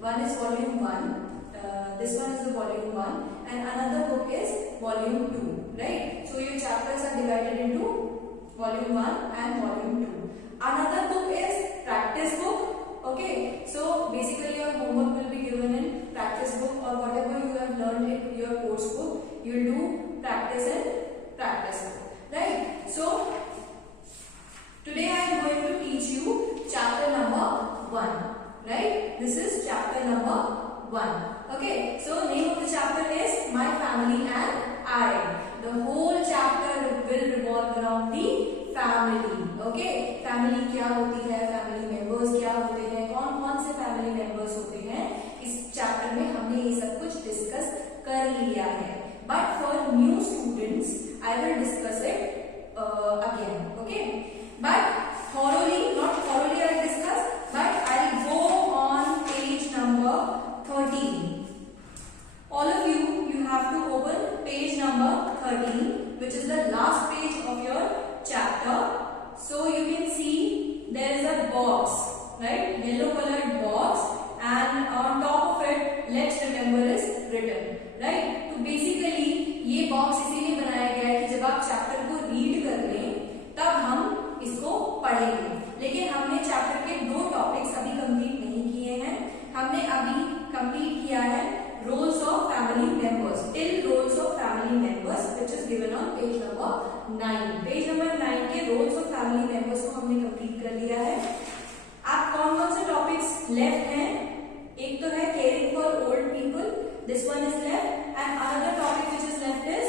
One is volume 1. This one is the volume 1 and another book is volume 2, right? So your chapters are divided into volume 1 and volume 2. Another book is practice book. Okay, so basically your homework will be given in practice book, or whatever you have learned in your course book, you will do practice in practice book, right? So today I am going to teach you chapter number 1, right? This is chapter number 1. Okay, so name of the chapter is My Family and I. The whole chapter will revolve around the family. Okay, family क्या होती है, family members क्या होते हैं, कौन कौन से family members होते हैं, इस chapter में हमने ये सब कुछ discuss कर लिया है. But for new students, I will discuss it again. Okay, but thoroughly, not thoroughly I will discuss, but I will go on page number 13. All of you have to open page number 13, which is the last page of your chapter. So you can see there is a box, right? Yellow colored box, and on top of it, let's remember is written, right? तो basically ये box इसीलिए बनाया गया है कि जब आप chapter को read कर लें, तब हम इसको पढ़ेंगे. लेकिन हमने chapter के 2 topics अभी complete नहीं किए हैं. हमने अभी complete किया है roles of family members, till roles of family members, which is given on page number 9. Page number 9 के roles of family members को हमने complete कर लिया है. आप कौन कौन से topics left हैं? एक तो है caring for old people, this one is left, and another topic which is left is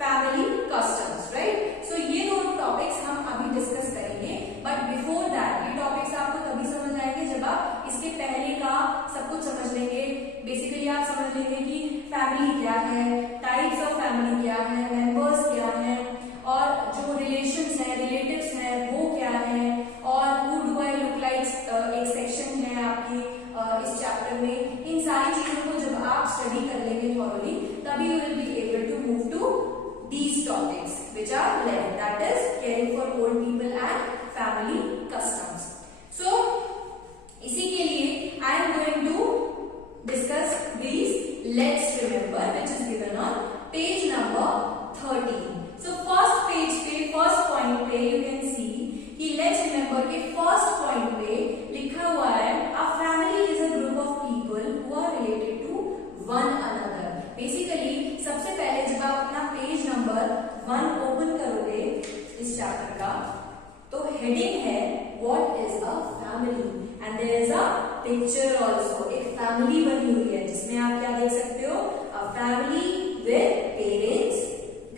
family customs, right? So ये दोनों topics हम अभी discuss करेंगे. But before that, ये topics आपको तभी समझ आएंगे जब आप इसके पहले का सब कुछ समझ लेंगे. बेसिकली आप समझ लेंगे कि फैमिली क्या है, टाइप्स ऑफ फैमिली क्या है, मेंबर्स क्या हैं, और जो रिलेशंस हैं, रिलेटिव्स हैं, वो क्या हैं, और who do I look like एक सेक्शन है आपकी इस चैप्टर में. इन सारी चीजों को जब आप स्टडी कर लेंगे थॉरली, तभी you will be able to move to these topics which are left, that is caring for old people and family customs. So इसी के लिए I am going to discuss these let's remember, which is given on page number 13. So first page पे first point पे you can see कि let's remember के first point पे लिखा हुआ है a family is a group of people who are related to one another. Basically सबसे पहले जब आप अपना पेज नंबर 1 ओपन करोगे इस चैप्टर का, तो हेडिंग है what is a family, and there is a picture also. एक फैमिली बनी हुई है जिसमें आप क्या देख सकते हो, a family with parents,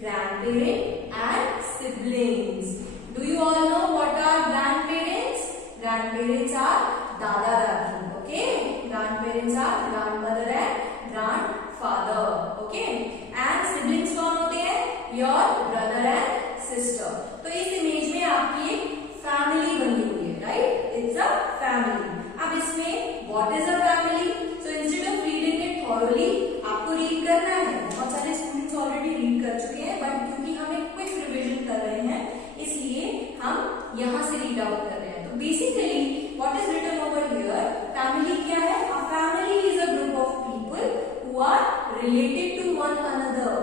grandparent and siblings. Do you all know what are grandparents? Grandparents are dada dadi. Okay, grandparents are grandmother and grandfather. Okay, and siblings कौन होते हैं? Your brother and sister. तो इस image में आपकी एक family बनी हुई है, राइट? It's a family. अब इसमें what is a family? So instead of reading it thoroughly, आपको रीड करना है. बहुत सारे स्टूडेंट्स ऑलरेडी रीड कर चुके हैं, बट क्योंकि हम एक क्विक रिविजन कर रहे हैं, इसलिए हम यहां से रीड आउट कर रहे हैं. तो basically what is written over here, family क्या है? A family is a group of people who are related to one another,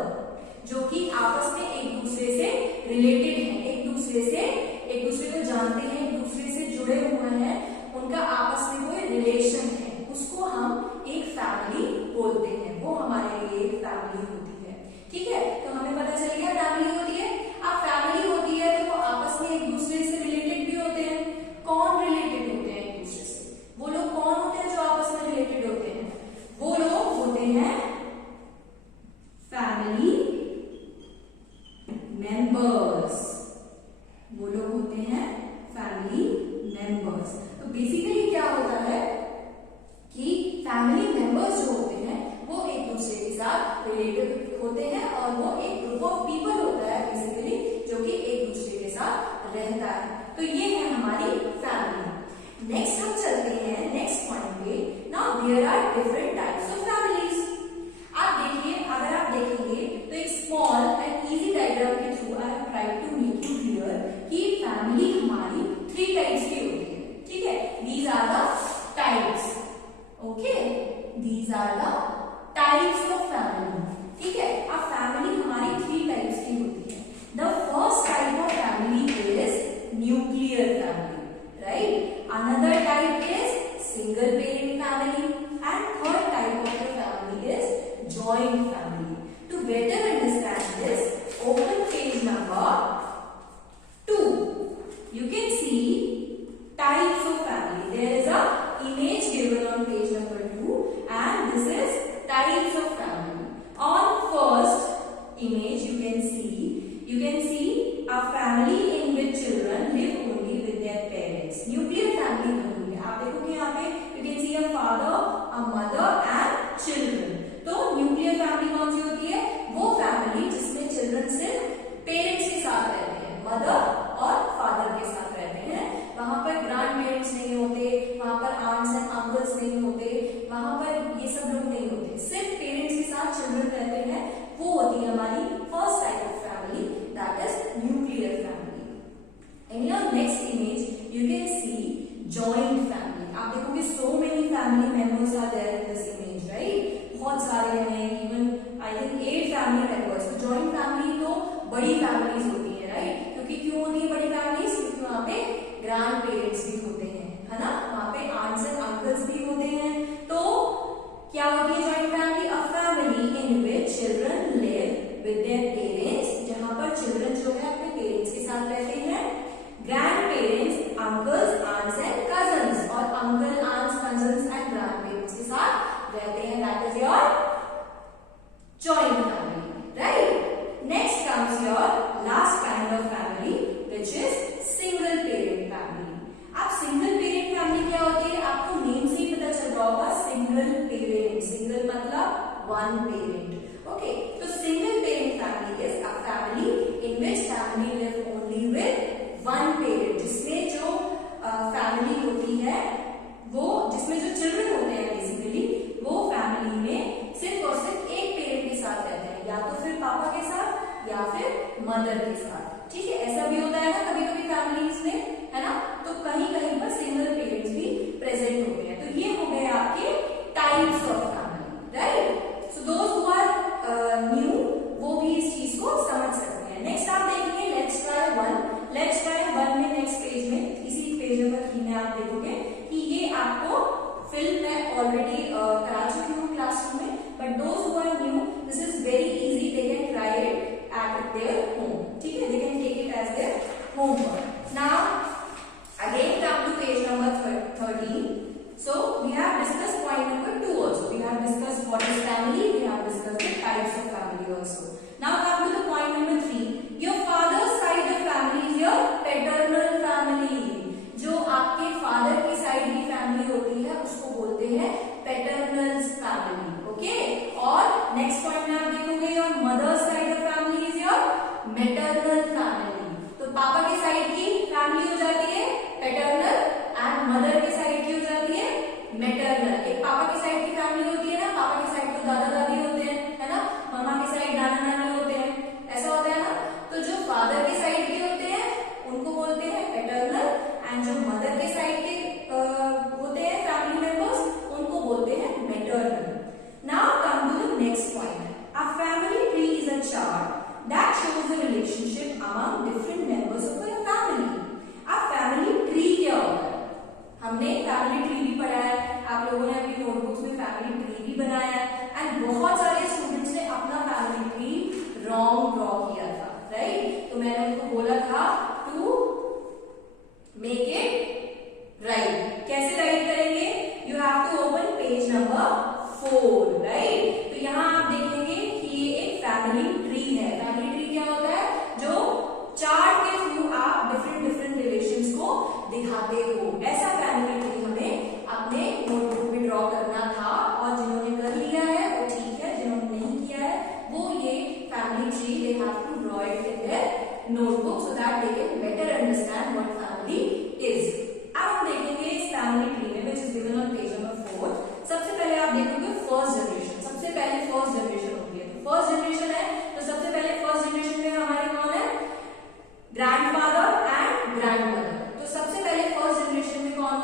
जो कि आपस में एक दूसरे से रिलेटेड हैं, एक दूसरे को जानते हैं, एक दूसरे से जुड़े हुए हैं, उनका आपस में कोई रिलेशन है, उसको हम एक फैमिली बोलते हैं. वो हमारे लिए एक फैमिली होती है. ठीक है, तो हमें पता चल गया फैमिली होती है. अब फैमिली होती है तो वो आपस में एक दूसरे से रिलेटेड भी होते हैं. कौन रिलेटेड होते हैं एक दूसरे से? वो लोग कौन होते हैं जो आपस में रिलेटेड होते हैं? वो लोग होते हैं फैमिली मेंबर्स. वो लोग होते हैं फैमिली मेंबर्स. तो बेसिकली क्या होता है कि फैमिली मेंबर्स जो होते हैं वो एक दूसरे के साथ रिलेटेड होते हैं, और वो एक ग्रुप ऑफ पीपल होता है बेसिकली जो कि एक दूसरे के साथ रहता है. तो ये है हमारी फैमिली. नेक्स्ट हम चलते हैं नेक्स्ट पॉइंट पे. Now there are different types of families. आप देखिए, अगर आप देखेंगे तो एक स्मॉल एंड इजी डायग्राम के through I have tried to make you clear कि फैमिली हमारी 3 टाइप्स की होती है. ठीक है, these are the types. Okay, these are the types of family. ठीक है, अब फैमिली हमारी 3 टाइप्स की होती है। The first type of family is nuclear family, right. Another type is single parent family and third type of the family is joint family. To better understand this, open page number 2. You can see types of family. There is a image given on page number 2 and this is types of family. On first image you can see a family in which children live only with their parents. Nuclear family बनी है। आप देखोगे यहाँ पे you can see a father, a mother and children. तो nuclear family कौन सी होती है? वो फैमिली जिसमें चिल्ड्रन सिर्फ पेरेंट्स के साथ रहते हैं, मदर और फादर के साथ रहते हैं। वहां पर ग्रैंड पेरेंट्स नहीं होते, वहां पर आंट्स एंड अंकल्स नहीं होते, वहां पर ये सब लोग नहीं होते, सिर्फ पेरेंट्स के साथ चिल्ड्रन रहते हैं। वो होती है हमारी first type of family, that is nuclear family. In your next image you can see joint family. आप देखोगे so many family members are there in this image, right. बहुत सारे हैं, even I think 8 family members. तो joint family तो बड़ी families होती है, राइट। क्योंकि क्यों होती है बड़ी फैमिलीज? क्योंकि वहां पे ग्रैंड पेरेंट्स भी होते हैं, है ना, वहां पे आंट्स एंड अंकल्स भी होते हैं। तो क्या होती है joint family? A family in which children live with their parents, जहां पर चिल्ड्रन जो है अपने पेरेंट्स के साथ रहते हैं। Grandparents, uncles, aunts and cousins, और uncle, aunts, cousins and grandparents के साथ रहते हैं। That is your joint family, right. Next comes your last kind of family which is single parent family. अब सिंगल पेरेंट फैमिली क्या होती है? आपको नेम से ही पता चल रहा होगा, सिंगल पेरेंट। सिंगल मतलब 1 पेरेंट, ओके। तो single parent family is a family in which family live only with 1 parent, जिसमें जो फैमिली होती है वो, जिसमें जो चिल्ड्रन होते हैं बेसिकली, वो फैमिली में सिर्फ और सिर्फ एक पेरेंट के साथ रहते हैं, या तो फिर पापा के साथ या फिर मदर के साथ। ठीक है, ऐसा भी होता है ना कभी कभी फैमिलीज में, है ना। तो कहीं कहीं पर सिंगल पेरेंट्स भी प्रेजेंट होते हैं। तो ये हो गए आपके types of family, right. So those who are new वो भी इस चीज को समझ सकते हैं। नेक्स्ट आप देखेंगे लेट्स ट्राई 1। लेट्स ट्राई 1 में नेक्स्ट पेज में, इसी पेज नंबर 3 में आप देखोगे कि ये आपको फिल्म में ऑलरेडी करा चुकी हूँ क्लासरूम में, but those who are new this is very easy, they can try it at their home. ठीक है, they can take it as their homework. Now again come to page number 13. So we have discussed point number 2 also. We have discussed what is family, we have discussed the types of family also. Now come to the point number 3. Your father's side of family is your paternal family. जो आपके father की side की family होती है उसको बोलते हैं paternal family, okay. और नेक्स्ट पॉइंट में आप देखोगे your mother's side of family is your maternal family. तो पापा की साइड की फैमिली हो जाती है पैटर्नल एंड मदर की साइड की हो जाती है मैटरनल। एक पापा की साइड की फैमिली होती है ना, पापा की साइड तो दादा दादी होते हैं, है ना, मामा की साइड नाना नानी होते हैं, ऐसा होता है ना। तो जो फादर की साइड के होते हैं उनको बोलते हैं पैटर्नल, एंड जो मदर के साइड के होते हैं फैमिली मेंबर्स उनको बोलते हैं maternal. Now come to the next point. A family tree is a chart that shows the relationship among different members of a family. A family tree क्या होता है? हमने फैमिली ट्री भी पढ़ा है, आप लोगों ने अपनी नोटबुक्स में फैमिली ट्री भी बनाया है, एंड बहुत सारे स्टूडेंट्स ने अपना फैमिली ट्री रॉन्ग ड्रॉ किया था, राइट। तो मैंने उनको बोला था टू मेक इट राइट। कैसे राइट करेंगे? You have to open page number 4, right. तो यहाँ आप देखेंगे कि ये एक फैमिली ट्री है। फैमिली ट्री क्या होता है? जो चार्ट के थ्रू आप डिफरेंट रिलेशंस को दिखाते हो, ऐसा फैमिली ट्री हमें अपने नोटबुक में ड्रॉ करना था। और जिन्होंने कर लिया है वो ठीक है, जिन्होंने नहीं किया है वो ये family tree they have to draw it in their notebook so that they can better understand what family is. अब हम देखेंगे इस फैमिली ट्री में which is given on page number 4। सबसे पहले आप देखोगे फर्स्ट जनरेशन। सबसे पहले फर्स्ट जनरेशन होती है, तो फर्स्ट जनरेशन है तो सबसे पहले फर्स्ट जनरेशन में हमारे कौन है? Grandfather and grandmother. तो सबसे पहले फर्स्ट जनरेशन में कौन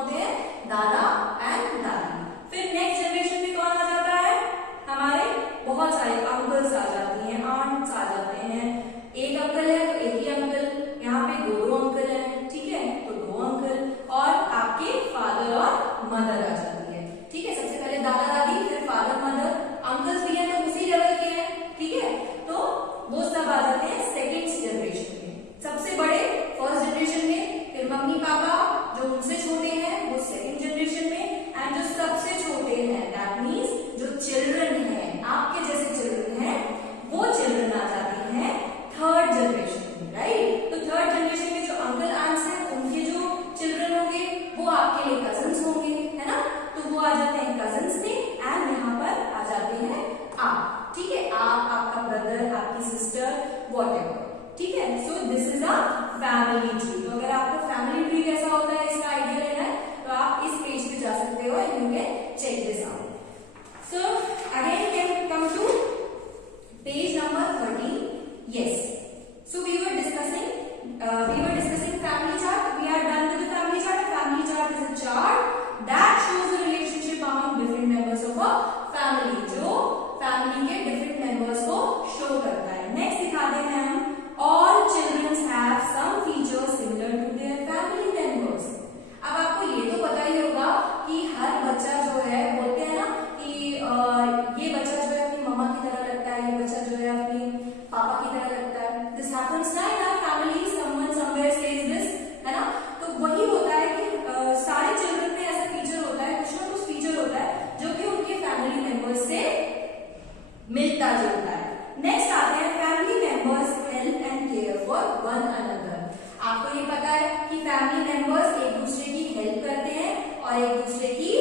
वो आपके लिए कजिन्स होंगे, है ना, तो वो आ जाते हैं कजिन्स में, एंड यहाँ पर आ जाते हैं आप, ठीक है, आप, आपका ब्रदर, आपकी सिस्टर, व्हाटएवर, ठीक है। So this is a family tree. तो अगर आपको फैमिली ट्री कैसा होता है इसका आइडिया लेना है तो आप इस पेज पे जा सकते हो, you can check this out. So again can come to page number 13. Yes, so we were discussing family chart. We are done with the family chart. A family chart is a chart that shows the relationship among different members of a family, जो family के different members को show करता है। Next दिखाते हैं हम, all children have some features similar to their family members. अब आपको ये तो पता ही होगा कि हर बच्चा जो है, बोलते हैं ना कि ये बच्चा जो है अपनी मम्मा की तरह लगता है, ये बच्चा जो है अपनी पापा की तरह लगता है। This happens ना in our family, someone somewhere says this, है ना, तो वही होता है कि सारे चिल्ड्रन में ऐसा फीचर होता है, कुछ ना कुछ फीचर होता है जो कि उनके फैमिली मेंबर्स से मिलता जुलता है। नेक्स्ट आते हैं family members help and care for one another. आपको ये पता है कि फैमिली मेंबर्स एक दूसरे की हेल्प करते हैं और एक दूसरे की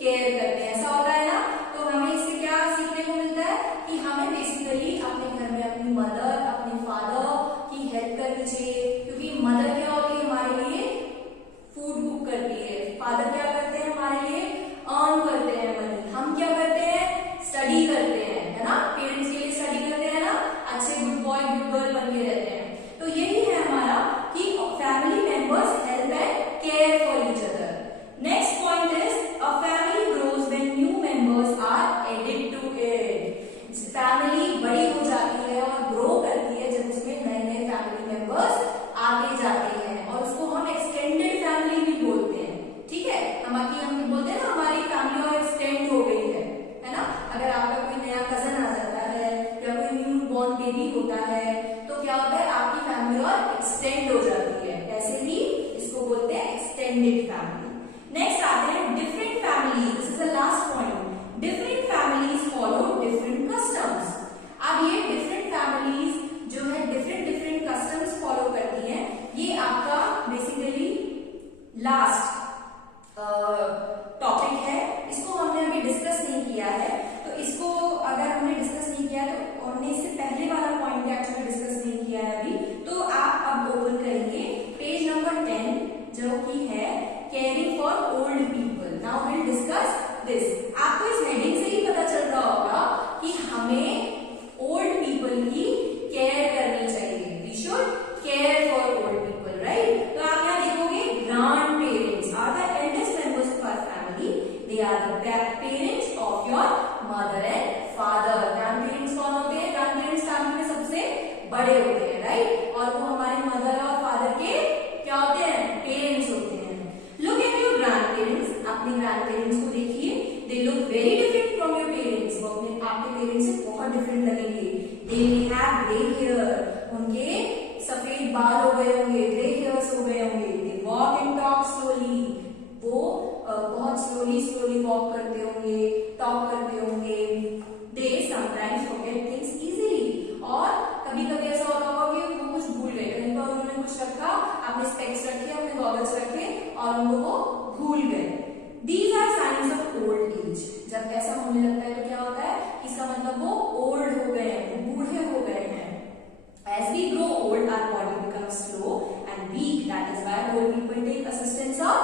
केयर करते हैं, ऐसा होता है ना। तो हमें इससे क्या सीखने को मिलता है कि हमें बेसिकली अपने घर में अपनी मदर, अपने फादर की हेल्प करनी चाहिए, क्योंकि मदर क्या होती है हमारे लिए, फूड कुक करती है, फादर क्या करते हैं हमारे लिए, अर्न करते हैं मनी, हम क्या करते हैं, स्टडी करते हैं, है ना, पेरेंट्स के लिए स्टडी करते हैं ना, अच्छे गुड बॉय गुड गर्ल बन के रहते हैं। तो यही है हमारा कि family members help and care for each other. Next point is a family grows when new members are added to it. Family बड़ी हो जाती है और ग्रो करती है जब उसमें नए नए फैमिली मेंबर्स आते जाते हैं, और उसको हम एक्सटेंडेड फैमिली भी बोलते हैं, ठीक है। हम बोलते हैं ना हमारी फैमिली और एक्सटेंड हो गई है ना। अगर आपका कोई नया कजन आ जाता है या कोई न्यू बॉर्न बेबी होता है तो क्या होता है, आपकी फैमिली और एक्सटेंड हो जाती है, ऐसे ही इसको बोलते हैं एक्सटेंडेड फैमिली। नेक्स्ट आते हैं different family. This is the last point. Different families follow different customs. अब ये डिफरेंट फैमिलीज जो है डिफरेंट कस्टम्स फॉलो करती हैं, ये आपका बेसिकली लास्ट टॉपिक है, इसको हमने अभी डिस्कस नहीं किया है। तो इसको अगर हमने डिस्कस नहीं किया तो हमने इससे पहले वाला पॉइंट एक्चुअली डिस्कस नहीं किया है अभी, तो आप अब ओपन करेंगे पेज नंबर 10 जो कि है caring for old people. Now will discuss this. आपको इस हेडिंग से ही पता चल रहा होगा कि हमें ओल्ड पीपल की केयर करनी चाहिए। We should care for old people, right. तो आप यहाँ देखोगे grandparents are the eldest members of our family, they are the parents of your mother and father. Grandparents कौन होते हैं, ग्रैंड पेरेंट्स फैमिली में सबसे बड़े होते हैं, राइट, और वो हमारे मदर और फादर के क्या होते हैं, पेरेंट्स होते हैं। Look at your grand parents, अपने ग्रैंड पेरेंट्स को देखिए, they look very different from your parents. वो अपने आपके पेरेंट्स से बहुत डिफरेंट लगेंगे। दे हैव ग्रे हेयर, उनके सफेद बाल हो गए होंगे, ग्रे हेयर्स हो गए होंगे। They walk and talk slowly, वो बहुत स्लोली वॉक करते होंगे, टॉक करते होंगे। They sometimes forget things easily, और कभी कभी ऐसा होता होगा कि वो कुछ भूल गए, कहीं पर उन्होंने कुछ रखा, अपने स्पेक्स रखे, अपने गॉगल्स रखे और उनको वो भूल गए। These are signs of old age. जब ऐसा होने लगता है तो क्या होता है, इसका मतलब वो ओल्ड हो गए हैं, वो बूढ़े हो गए हैं। As we grow old, our body becomes slow and weak. That is why old people take assistance of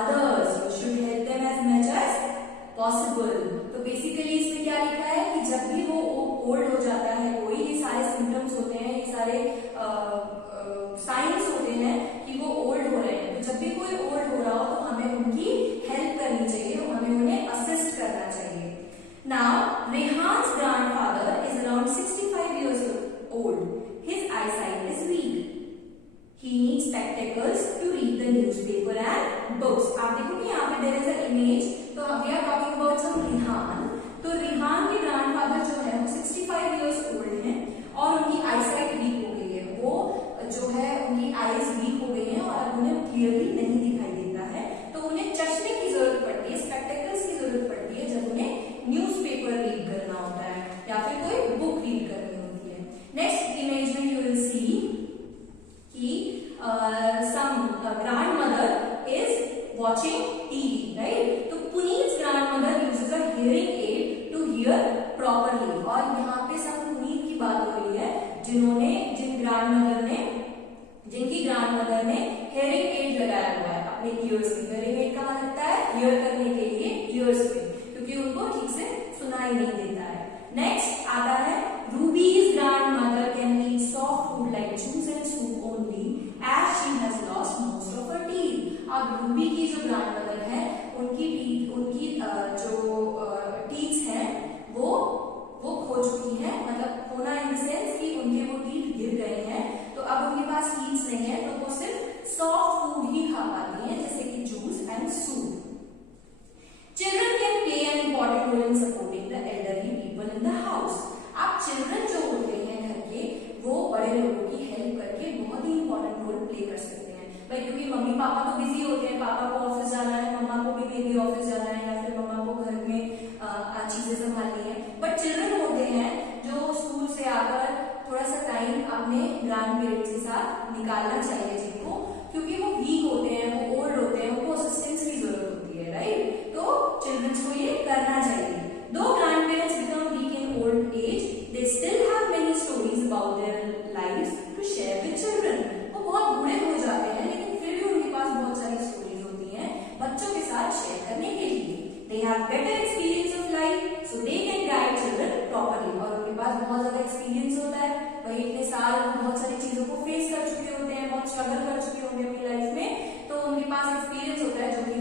others. You should help them as much as possible. तो बेसिकली इसमें क्या लिखा है कि जब भी वो ओल्ड हो जाता है कोई, ये सारे सिम्टम्स होते हैं, ये सारे साइंस होते हैं कि वो ओल्ड हो रहे हैं। तो जब भी कोई ओल्ड हो रहा हो तो हमें उनकी हेल्प करनी चाहिए, हमें उन्हें असिस्ट करना चाहिए। Now Rehan's grandfather is around 65 years old. His eyesight is weak. He needs spectacles to read the newspaper and books. आप watching TV, right? तो Puneet's grandmother uses a hearing aid to hear properly. और यहाँ पे सब पुनीत की बात हो रही है जिनकी ग्रैंडमदर ने हेयरिंग एड लगाया हुआ है अपने ईयर्स में। हेयरिंग एड कहाँ लगता है? ईयर करने के लिए ईयर्स पे, क्योंकि उनको ठीक से सुनाई नहीं देता है। नेक्स्ट आता है Ruby's grandmother can eat soft food like juice and soup only as she has lost most of her teeth. अब रूबी की जो ग्रैंडमदर है उनकी जो टीथ है वो खो चुकी है, मतलब खोना इन द सेंस कि उनके वो टीथ गिर गए हैं, तो अब उनके पास टीथ नहीं है, तो वो सिर्फ सॉफ्ट फूड ही खा पाती हैं, जैसे कि juice and soup. Children can play an important role in supporting the elderly people in the house. अब चिल्ड्रन जो होते हैं घर के, वो बड़े लोगों की हेल्प करके बहुत ही इंपॉर्टेंट रोल प्ले कर सकते हैं भाई, क्योंकि मम्मी पापा तो बिजी होते हैं, पापा को ऑफिस जाना है, मम्मा को भी मेबी ऑफिस जाना है, या फिर मम्मा को घर में चीजें संभालनी है, बट चिल्ड्रन होते हैं जो स्कूल से आकर थोड़ा सा टाइम अपने ग्रैंड पेरेंट्स के साथ निकालना चाहिए जिनको, क्योंकि वो वीक होते हैं, वो ओल्ड होते हैं, उनको असिस्टेंस की जरूरत होती है, राइट? तो चिल्ड्रंस को ये करना चाहिए। Though grandparents become weak in old age, they still have many stories about their lives to share with children. वो बहुत बूढ़े हो जाते हैं, लेकिन फिर भी उनके पास बहुत सारी स्टोरीज होती हैं बच्चों के साथ शेयर करने के लिए। They have better experience of life, so they can guide children properly. और उनके पास बहुत ज्यादा एक्सपीरियंस होता है, वही इतने साल बहुत सारी चीजों को फेस कर चुके होते हैं, बहुत स्ट्रगल कर चुके होंगे अपनी लाइफ में, तो उनके पास एक्सपीरियंस होता है जो कि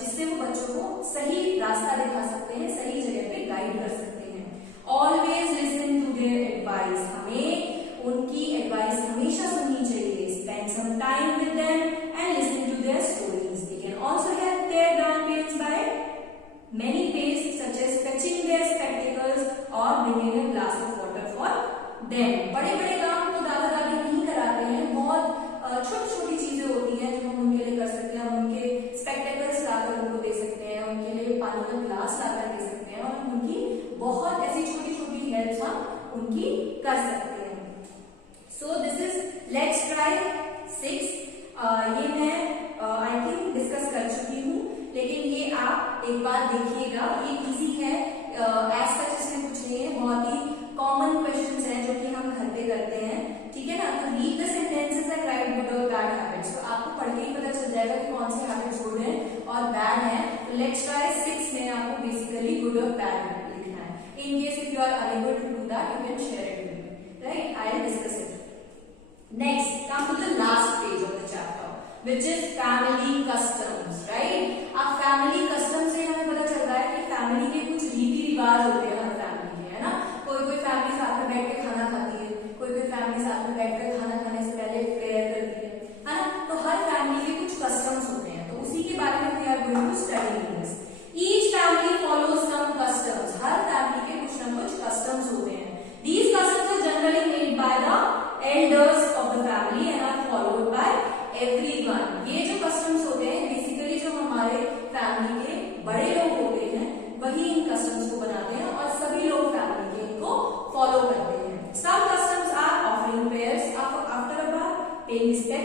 जिससे वो बच्चों को सही रास्ता दिखा सकते हैं, सही जगह पे गाइड कर सकते हैं। Always listen to their advice, हमें उनकी एडवाइस हमेशा सुननी चाहिए। Spend some time with them and listen to their stories. They can also help their grandparents by many ways, such as fetching their spectacles or bringing a glass of water for them. बड़े बड़े काम तो दादा दादी नहीं कराते हैं, बहुत छोटी छोटी चीजें होती हैं जो हम उनके लिए कर सकते हैं। हम उनके स्पेक्टेकल्स लाकर उनको दे सकते हैं, उनके लिए पानी का ग्लास लाकर दे सकते हैं, और उनकी बहुत ऐसी छोटी छोटी हेल्प हम उनकी कर सकते हैं। So this is let's try 6। ये मैं आई थिंक डिस्कस कर चुकी हूँ, लेकिन ये आप एक बार देखिएगा, ये इजी है, एज सच इसमें कुछ नहीं है, बहुत ही कॉमन क्वेश्चंस हैं जो कि हम घर पे करते हैं, ठीक है ना? तो read the sentences and right good और बैड हैबिट्स। तो आपको पढ़ के ही पता चल जाएगा कि कौन से हैबिट्स गुड हैं और बैड हैं। तो लेट्स ट्राई 6 में आपको बेसिकली गुड और बैड लिखना है। In case if you are unable to do that, you can share it with me, right? I will discuss it. Next, come to the last page of the chapter, which is family customs, right? अब family customs से हमें पता चल रहा है कि family के कुछ रीति रिवाज होते हैं हर family के, है ना? कोई family साथ में बैठ के खाना खाती है, कोई family साथ में बैठ कर खाना खाने से पहले प्रेयर करती है ना? तो हर family के कुछ customs होते हैं, तो उसी के बारे में we are going to study this. Each family follows some customs. Her family के कुछ ना कुछ customs होते हैं. These customs are generally made by the elders of the family and are followed by everyone. ये जो customs होते हैं बेसिकली जो हमारे फैमिली के बड़े लोग होते हैं वही इन customs को बनाते हैं और सभी लोग फैमिली के इनको फॉलो करते हैं. Some customs are offering prayers after a bath, paying respect